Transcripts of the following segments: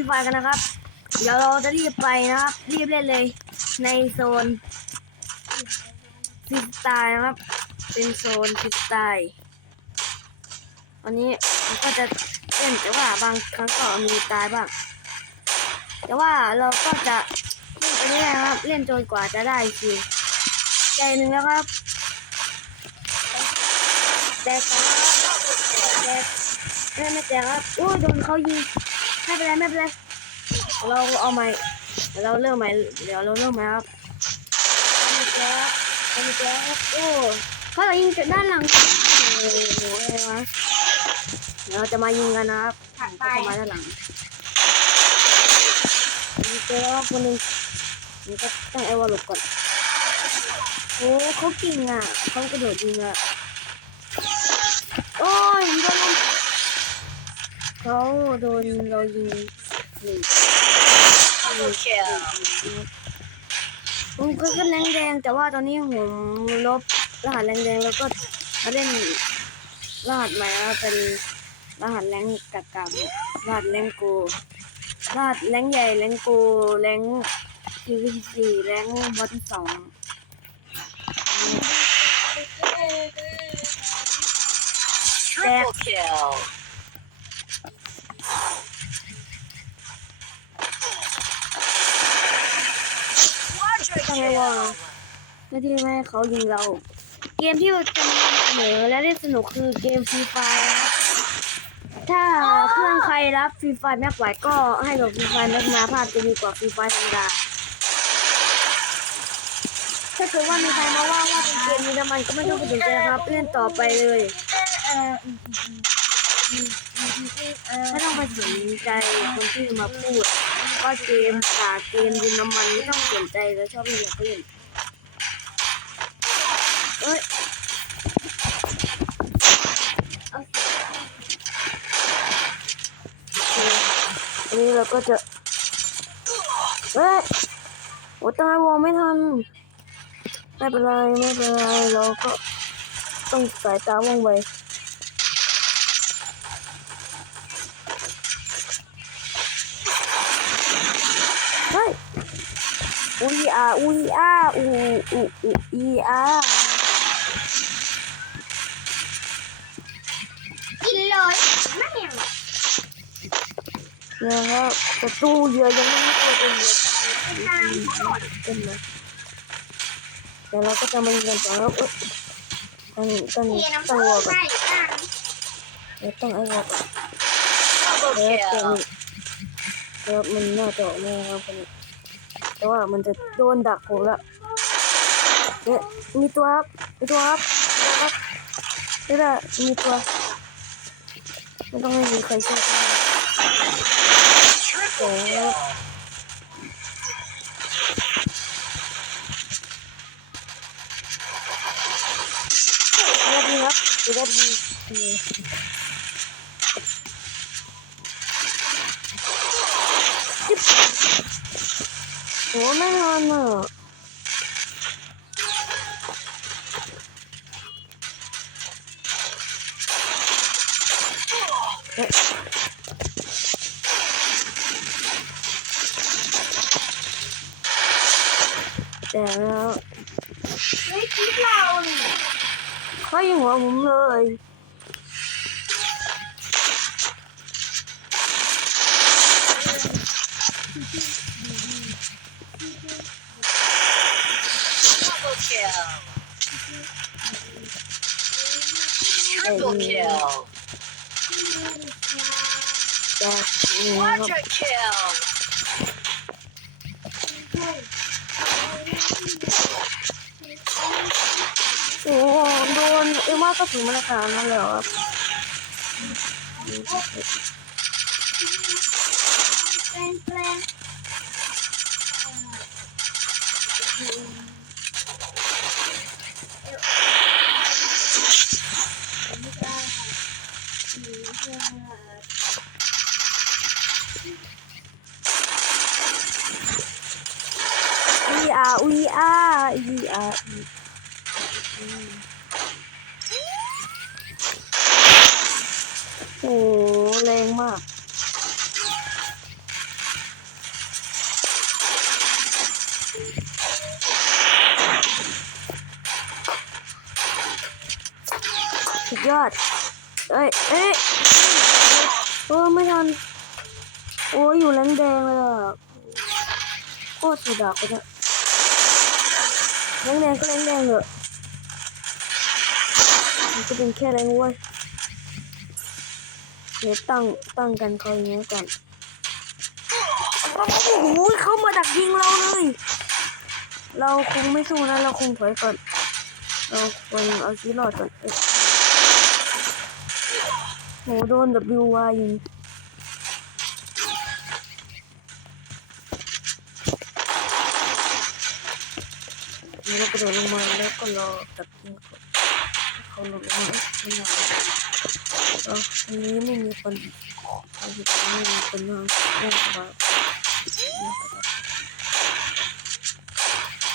รีบไปกันนะครับ เดี๋ยวเราจะรีบไปนะครับ รีบเล่นเลย ในโซนฟรีสไตล์นะครับ เป็นโซนฟรีสไตล์วันนี้มันก็จะเล่นแต่ว่าบางครั้งก็มีตายบ้าง แต่ว่าเราก็จะเล่นไปเรื่อยๆนะครับ เล่นจนกว่าจะได้คิวใจหนึ่งแล้วครับแต่ครับแต่ไม่ไม่แต่ครับโอ้ยโดนเขายิง ไม่เป็นไรไม่เป็นไรเราเอาใหม่เราเริ่มใหม่เดี๋ยวเราเริ่มใหม่ครับไม่เป็นไรครับไม่เป็นไรครับโอ้เขาเรายิงจากด้านหลังโอ้โหอะไรวะเดี๋ยวเราจะมายิงกันนะครับถัดไปเขาจะมาด้านหลังมีเจอแล้วคนหนึ่งนี่ก็ต้องเอาวอลลบก่อนโอ้เขาเก่งอะเขากระโดดยิงอะโอ้ยโดน เขาโดนเรายิงหนึ่ง Double kill ผมก็ขึ้นแรงแดงแต่ว่าตอนนี้ผมลบรหัสแรงแดงแล้วก็มาเล่นรหัสใหม่แล้วเป็นรหัสแรงกาการหัสแรงโกรหัสแรงใหญ่แรงโกแรงทีวีสี่แรงบอทสอง Triple kill ทำไมวะไม่ที่ไม่ให้เขายิงเรา เกมที่จะนำเสนอและเล่นสนุกคือเกมฟรีไฟครับถ้าเครื่องใครรับฟรีไฟแม็กไหวก็ให้โหลดฟรีไฟแม็กมาภาพจะดีกว่าฟรีไฟธรรมดาถ้าเกิดว่ามีใครมาว่าว่าเป็นเกมนี้น้ำมันก็ไม่ต้องไปสนใจนะครับเล่นต่อไปเลยไม่ต้องไปสนใจคนที่มาพูด ว่าเกมกาเกมดินน้ำมันไม่ต้องสนใจแล้วชอบเล่นอะไรก็เล่นเอ้ยอันนี้เราก็จะเฮ้ยโอ้ตายวอลไม่ทัน ไม่เป็นไร ไม่เป็นไร เราก็ต้องสายตาว่องไวเฮ้ย อุ้ยอาอุ้ยอาอูอูอูอีอากินเลยไม่เนี่ยนะครับประตูเยอะยังไม่มีตัวเป็นเยอะทางก่อนเป็นนะเดี๋ยวเราก็จะมายิงกันต่อครับเอ้ยต้องต้องเทน้ำต้ส้องมวอลก่อนใส่กันเดี๋ยวต้องไอ้วอลก่อน Double เดี๋ยวเกม kill นี้เดี๋ยวมันน่าจะออกแน่ครับคนนี้ แต่ว่ามันจะโดนดักผมละเนี่ยมีตัวครับมีตัวครับตัวครับนี่แหละมีตัวไม่ต้องให้มีใครช่วยได้ Triple kill แล้วดีครับดี แล้วดีจิ๊บโอ้ไม่ทันอะแต่แล้วเฮ้ยคลิปเราเนี่ยเขายิงหัวผมเลย kill Triple kill Quadra kill โอ้โหโดนเอ็มว่าก็ถึงมาตรฐานนั่นแหละครับเป็น E R E โอ้แรงมาก สุดยอด เอ้ย เอ้ยเออไม่ทัน โอ้อยู่แรงแดงเลยโคตรสุดดอกเลย แรงแดงก็แรงแดงเถอะมันก็เป็นแค่แรงเว้ยเดี๋ยวตั้งตั้งกันเขาอย่างเงี้ยก่อนโอ้โหเข้ามาดักยิงเราเลย เราคงไม่สู้นะเราคงถอยก่อน เราควรเอาชีวิตรอดก่อนโหโดน W Y ยิง นี่เรากระโดดลงมาแล้วก็รอจับยิงเขาเขาลงมาไม่ยอมเราอันนี้ไม่มีคนอันนี้ไม่มีคนนั่งนั่สบาย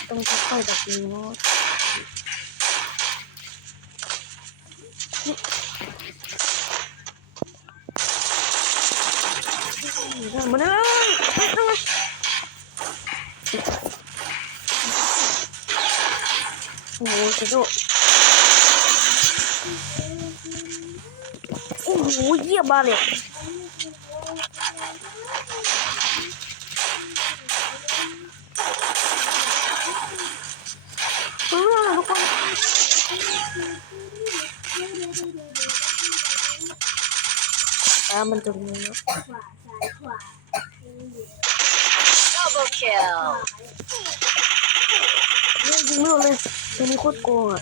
ต้องค่อยๆดับยิงเนามาเลยโอ้โหสุ ดยอดโอ้โหเยี่ยมมากเลยเฮ้ยทุกคนตามันจะมีเนาะ Double kill. เล่นยิงไม่โดนเลยตัวนี้โคตรโกงอะ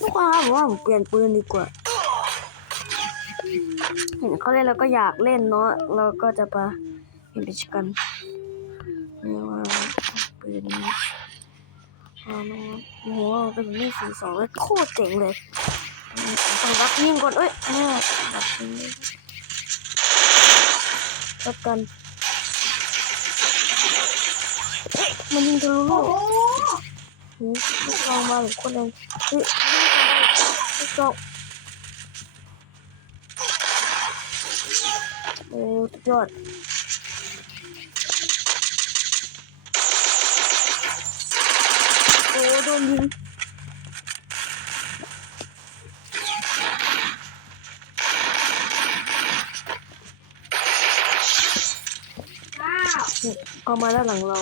ทุกคนครับผมว่าผมเปลี่ยนปืนดีกว่า เห็นเขาเล่นแล้วก็อยากเล่นเนาะเราก็จะไปเห็นพิชกันเนี่ยว่าปืนนี้อาเนาะโอ้โหเป็นมีดสีสองเลยโคตรเจ๋งเลยต้องรับยิงก่อนเอ้ยแม่รับยิง รับกันมันยิงทะลุโลกเฮ้ยลูกเรามาหรือคนเองเฮ้ยลูกเราโอ้สุดยอดโอ้โดนยิง Wow. นี่ เอามาด้านหลังเรา